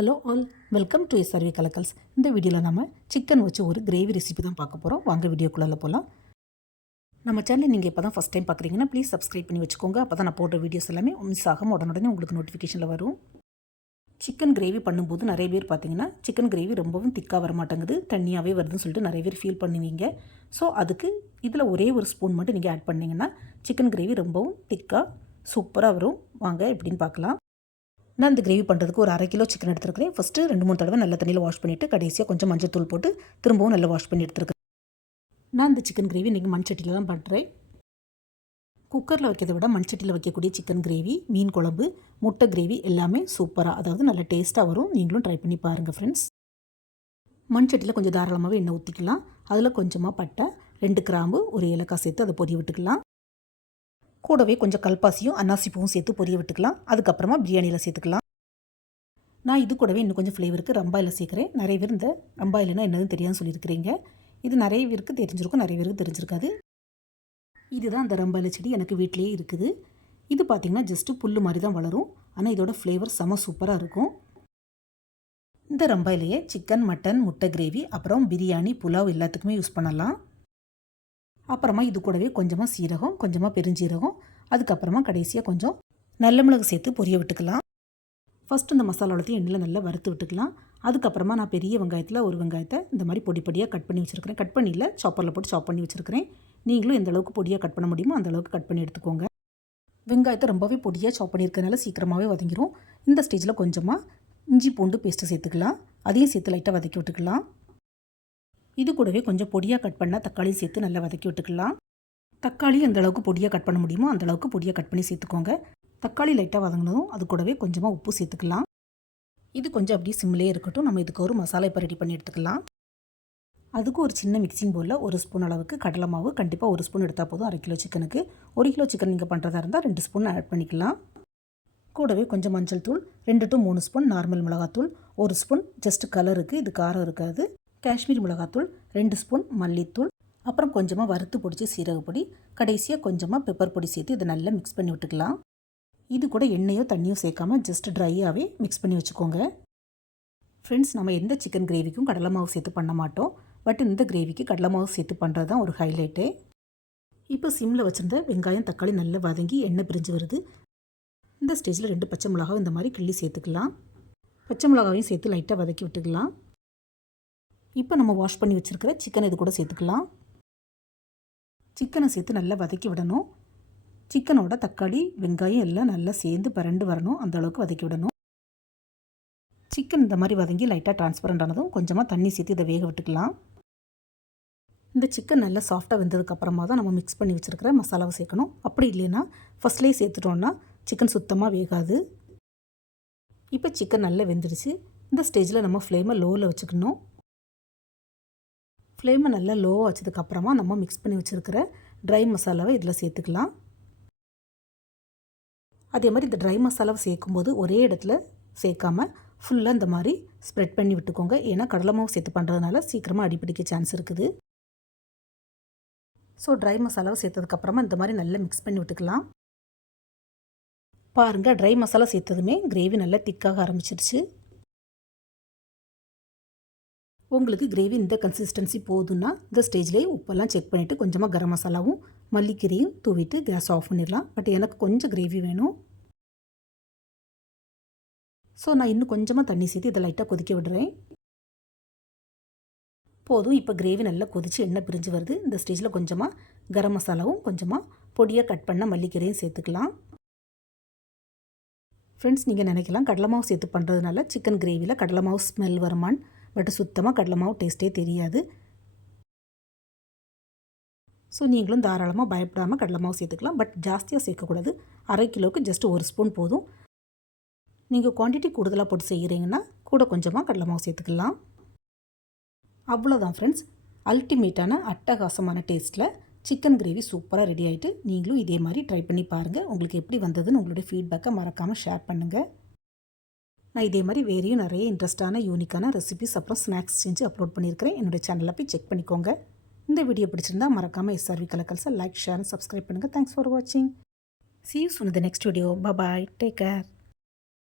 Hello all, welcome to SRV கலக்கல்ஸ். இந்த வீடியோவில் நம்ம சிக்கன் வச்சு ஒரு கிரேவி ரெசிபி தான் பார்க்க போகிறோம். வாங்க வீடியோக்குள்ளே போகலாம். நம்ம சேனல் நீங்கள் இப்போ தான் ஃபஸ்ட் டைம் பார்க்குறீங்கன்னா ப்ளீஸ் சப்ஸ்கிரைப் பண்ணி வச்சுக்கோங்க. அப்போ தான் நான் போடுற வீடியோஸ் எல்லாமே மிஸ் ஆகாமல் உடனே உங்களுக்கு நோட்டிஃபிகேஷனில் வரும். சிக்கன் கிரேவி பண்ணும்போது நிறைய பேர் பார்த்தீங்கன்னா சிக்கன் கிரேவி ரொம்பவும் திக்காக வர மாட்டேங்குது, தண்ணியாகவே வருதுன்னு சொல்லிட்டு நிறைய பேர் ஃபீல் பண்ணுவீங்க. ஸோ அதுக்கு இதில் ஒரே ஒரு ஸ்பூன் மட்டும் நீங்கள் ஆட் பண்ணிங்கன்னா சிக்கன் கிரேவி ரொம்பவும் திக்காக சூப்பராக வரும். வாங்க எப்படின்னு பார்க்கலாம். நான் இந்த கிரேவி பண்ணுறதுக்கு ஒரு 1/2 கிலோ சிக்கன் எடுத்துருக்கிறேன். ஃபஸ்ட்டு 2-3 தடவை நல்ல தண்ணியில் வாஷ் பண்ணிவிட்டு கடைசியாக கொஞ்சம் மஞ்சள் தூள் போட்டு திரும்பவும் நல்லா வாஷ் பண்ணி எடுத்துருக்கேன். நான் இந்த சிக்கன் கிரேவி இன்றைக்கி மண்சட்டியில் தான் பண்ணுறேன். குக்கரில் வைக்கிறத விட மண்சட்டியில் வைக்கக்கூடிய சிக்கன் கிரேவி, மீன் குழம்பு, முட்டை கிரேவி எல்லாமே சூப்பராக, அதாவது நல்ல டேஸ்ட்டாக வரும். நீங்களும் ட்ரை பண்ணி பாருங்கள் ஃப்ரெண்ட்ஸ். மண்சட்டியில் கொஞ்சம் தாராளமாகவே எண்ணெய் ஊற்றிக்கலாம். அதில் கொஞ்சமாக பட்டை, 2 கிராம்பு, ஒரு ஏலக்காய் சேர்த்து அதை பொரிய விட்டுக்கலாம். கூடவே கொஞ்சம் கல்பாசியும் அன்னாசிப்பூவும் சேர்த்து பொரிய விட்டுக்கலாம். அதுக்கப்புறமா பிரியாணியில் சேர்த்துக்கலாம். நான் இது கூடவே இன்னும் கொஞ்சம் ஃப்ளேவருக்கு ரம்பாயில் சேர்க்குறேன். நிறைய பேர் இந்த ரம்பாயில்னா என்னதுன்னு தெரியாதுன்னு சொல்லியிருக்கிறீங்க. இது நிறைய பேருக்கு தெரிஞ்சிருக்கும், நிறைய பேருக்கு தெரிஞ்சிருக்காது. இதுதான் அந்த ரம்பாயில் செடி எனக்கு வீட்டிலேயே இருக்குது. இது பார்த்திங்கன்னா ஜஸ்ட்டு புல் மாதிரி தான் வளரும். ஆனால் இதோட ஃப்ளேவர் செம சூப்பராக இருக்கும். இந்த ரம்பாயிலேயே சிக்கன், மட்டன், முட்டை கிரேவி, அப்புறம் பிரியாணி, புலாவ் எல்லாத்துக்குமே யூஸ் பண்ணலாம். அப்புறமா இது கூடவே கொஞ்சமாக சீரகம், கொஞ்சமாக பெருஞ்சீரகம், அதுக்கப்புறமா கடைசியாக கொஞ்சம் நல்ல மிளகு சேர்த்து பொரிய விட்டுக்கலாம். ஃபஸ்ட்டு இந்த மசாலா எல்லாத்தையும் எண்ணெயில் நல்லா வறுத்து விட்டுக்கலாம். அதுக்கப்புறமா நான் பெரிய வெங்காயத்தில் ஒரு வெங்காயத்தை இந்த மாதிரி பொடி பொடியாக கட் பண்ணி வச்சுருக்கிறேன். கட் பண்ணியில் சாப்பரில் போட்டு சாப் பண்ணி வச்சுருக்கிறேன். நீங்களும் எந்த அளவுக்கு பொடியாக கட் பண்ண முடியுமோ அந்த அளவுக்கு கட் பண்ணி எடுத்துக்கோங்க. வெங்காயத்தை ரொம்பவே பொடியாக சாப் பண்ணியிருக்கனால சீக்கிரமாகவே வதங்கிடும். இந்த ஸ்டேஜில் கொஞ்சமாக இஞ்சி பூண்டு பேஸ்ட்டு சேர்த்துக்கலாம். அதையும் சேர்த்து லைட்டாக வதக்கி விட்டுக்கலாம். இது கூடவே கொஞ்சம் பொடியாக கட் பண்ணால் தக்காளி சேர்த்து நல்லா வதக்கி விட்டுக்கலாம். தக்காளி எந்த அளவுக்கு பொடியாக கட் பண்ண முடியுமோ அந்த அளவுக்கு பொடியாக கட் பண்ணி சேர்த்துக்கோங்க. தக்காளி லைட்டாக வதங்கினதும் அது கூடவே கொஞ்சமாக உப்பு சேர்த்துக்கலாம். இது கொஞ்சம் அப்படியே சிம்மிலே இருக்கட்டும். நம்ம இதுக்கு ஒரு மசாலா இப்போ ரெடி பண்ணி எடுத்துக்கலாம். அதுக்கு ஒரு சின்ன மிக்சிங் பவுலில் 1 ஸ்பூன் அளவுக்கு கடலை மாவு, கண்டிப்பாக 1 ஸ்பூன் எடுத்தால் போதும். 1/2 கிலோ சிக்கனுக்கு. 1 கிலோ சிக்கன் நீங்கள் பண்ணுறதா இருந்தால் 2 ஸ்பூன் ஆட் பண்ணிக்கலாம். கூடவே கொஞ்சம் மஞ்சள் தூள், 2 to 3 ஸ்பூன் நார்மல் மிளகாத்தூள், 1 ஸ்பூன் ஜஸ்ட் கலருக்கு, இது காரம் இருக்காது, காஷ்மீர் மிளகாத்தூள், 2 ஸ்பூன் மல்லித்தூள், அப்புறம் கொஞ்சமாக வறுத்து பொடிச்சு சீரகப்பொடி, கடைசியாக கொஞ்சமாக பெப்பர் பொடி சேர்த்து இதை நல்லா மிக்ஸ் பண்ணி விட்டுக்கலாம். இது கூட எண்ணெயோ தண்ணியோ சேர்க்காமல் ஜஸ்ட் ட்ரையாகவே மிக்ஸ் பண்ணி வச்சுக்கோங்க. ஃப்ரெண்ட்ஸ், நம்ம எந்த சிக்கன் கிரேவிக்கும் கடலை மாவு சேர்த்து பண்ண மாட்டோம். பட் இந்த கிரேவிக்கு கடலை மாவு சேர்த்து பண்ணுறது தான் ஒரு ஹைலைட்டே. இப்போ சிம்மில் வச்சுருந்த வெங்காயம், தக்காளி நல்லா வதங்கி எண்ணெய் பிரிஞ்சு வருது. இந்த ஸ்டேஜில் 2 பச்சை மிளகாவும் இந்த மாதிரி கிள்ளி சேர்த்துக்கலாம். பச்சை மிளகாவையும் சேர்த்து லைட்டாக வதக்கி விட்டுக்கலாம். இப்போ நம்ம வாஷ் பண்ணி வச்சுருக்கிற சிக்கன் இது கூட சேர்த்துக்கலாம். சிக்கனை சேர்த்து நல்லா வதக்கி விடணும். சிக்கனோட தக்காளி, வெங்காயம் எல்லாம் நல்லா சேர்ந்து பரண்டு வரணும், அந்த அளவுக்கு வதக்கி விடணும். சிக்கன் இந்த மாதிரி வதங்கி லைட்டாக டிரான்ஸ்பரண்ட் ஆனதும் கொஞ்சமாக தண்ணி சேர்த்து இதை வேக விட்டுக்கலாம். இந்த சிக்கன் நல்லா சாஃப்டாக வெந்ததுக்கப்புறமா தான் நம்ம மிக்ஸ் பண்ணி வச்சுருக்கிற மசாலாவை சேர்க்கணும். அப்படி இல்லைன்னா ஃபஸ்ட்லேயே சேர்த்துட்டோன்னா சிக்கன் சுத்தமாக வேகாது. இப்போ சிக்கன் நல்லா வெந்துடுச்சு. இந்த ஸ்டேஜில் நம்ம ஃப்ளேமை லோவில் வச்சுக்கணும். ஃப்ளேமை நல்லா லோவாக வச்சதுக்கப்புறமா நம்ம மிக்ஸ் பண்ணி வச்சுருக்கிற ட்ரை மசாலாவை இதில் சேர்த்துக்கலாம். அதே மாதிரி இந்த ட்ரை மசாலாவை சேர்க்கும்போது ஒரே இடத்துல சேர்க்காமல் ஃபுல்லாக இந்த மாதிரி ஸ்ப்ரெட் பண்ணி விட்டுக்கோங்க. ஏன்னா கடலை மாவு சேர்த்து பண்ணுறதுனால சீக்கிரமாக அடிப்பிடிக்க சான்ஸ் இருக்குது. ஸோ ட்ரை மசாலாவை சேர்த்ததுக்கப்புறமா இந்த மாதிரி நல்லா மிக்ஸ் பண்ணி விட்டுக்கலாம். பாருங்கள், ட்ரை மசாலா சேர்த்ததுமே கிரேவி நல்லா திக்காக ஆரம்பிச்சிருச்சு. உங்களுக்கு கிரேவி இந்த கன்சிஸ்டன்சி போதுன்னா இந்த ஸ்டேஜ்லேயே உப்பெல்லாம் செக் பண்ணிவிட்டு கொஞ்சமாக கரம் மசாலாவும் மல்லிக்கீரையும் தூவிட்டு கேஸ் ஆஃப் பண்ணிடலாம். பட் எனக்கு கொஞ்சம் கிரேவி வேணும். ஸோ நான் இன்னும் கொஞ்சமாக தண்ணி சேர்த்து இதை லைட்டாக கொதிக்க விடுறேன். போதும், இப்போ கிரேவி நல்லா கொதித்து எண்ணெய் பிரிஞ்சு வருது. இந்த ஸ்டேஜில் கொஞ்சமாக கரம் மசாலாவும் கொஞ்சமாக பொடியாக கட் பண்ண மல்லிக்கீரையும் சேர்த்துக்கலாம். ஃப்ரெண்ட்ஸ், நீங்கள் நினைக்கலாம் கடலை மாவு சேர்த்து பண்ணுறதுனால சிக்கன் கிரேவியில் கடலை மாவு ஸ்மெல் வருமான்னு. பட் சுத்தமாக கடலை மாவு டேஸ்ட்டே தெரியாது. ஸோ நீங்களும் தாராளமாக பயப்படாமல் கடலை மாவு சேர்த்துக்கலாம். பட் ஜாஸ்தியாக சேர்க்கக்கூடாது. 1/2 கிலோவுக்கு ஜஸ்ட் 1 ஸ்பூன் போதும். நீங்கள் குவான்டிட்டி கூடுதலாக போட்டு செய்கிறீங்கன்னா கூட கொஞ்சமாக கடலை மாவு சேர்த்துக்கலாம். அவ்வளோதான் ஃப்ரெண்ட்ஸ், அல்டிமேட்டான அட்டகாசமான டேஸ்ட்டில் சிக்கன் கிரேவி சூப்பராக ரெடி ஆகிட்டு நீங்களும் இதே மாதிரி ட்ரை பண்ணி பாருங்கள். உங்களுக்கு எப்படி வந்ததுன்னு உங்களுடைய ஃபீட்பேக்கை மறக்காமல் ஷேர் பண்ணுங்கள். நான் இதே மாதிரி வேறையும் நிறைய இன்ட்ரெஸ்டான யூனிக்கான ரெசிபிஸ் அப்புறம் ஸ்நாக்ஸ் செஞ்சு அப்லோட் பண்ணியிருக்கிறேன். என்னுடைய சேனலில் போய் செக் பண்ணிக்கோங்க. இந்த வீடியோ பிடிச்சிருந்தா மறக்காமல் SRV கலக்கல்ஸை லைக், ஷேர், சப்ஸ்கிரைப் பண்ணுங்கள். தேங்க்ஸ் ஃபார் வாட்சிங். See you soon in the next video. Bye bye. Take care.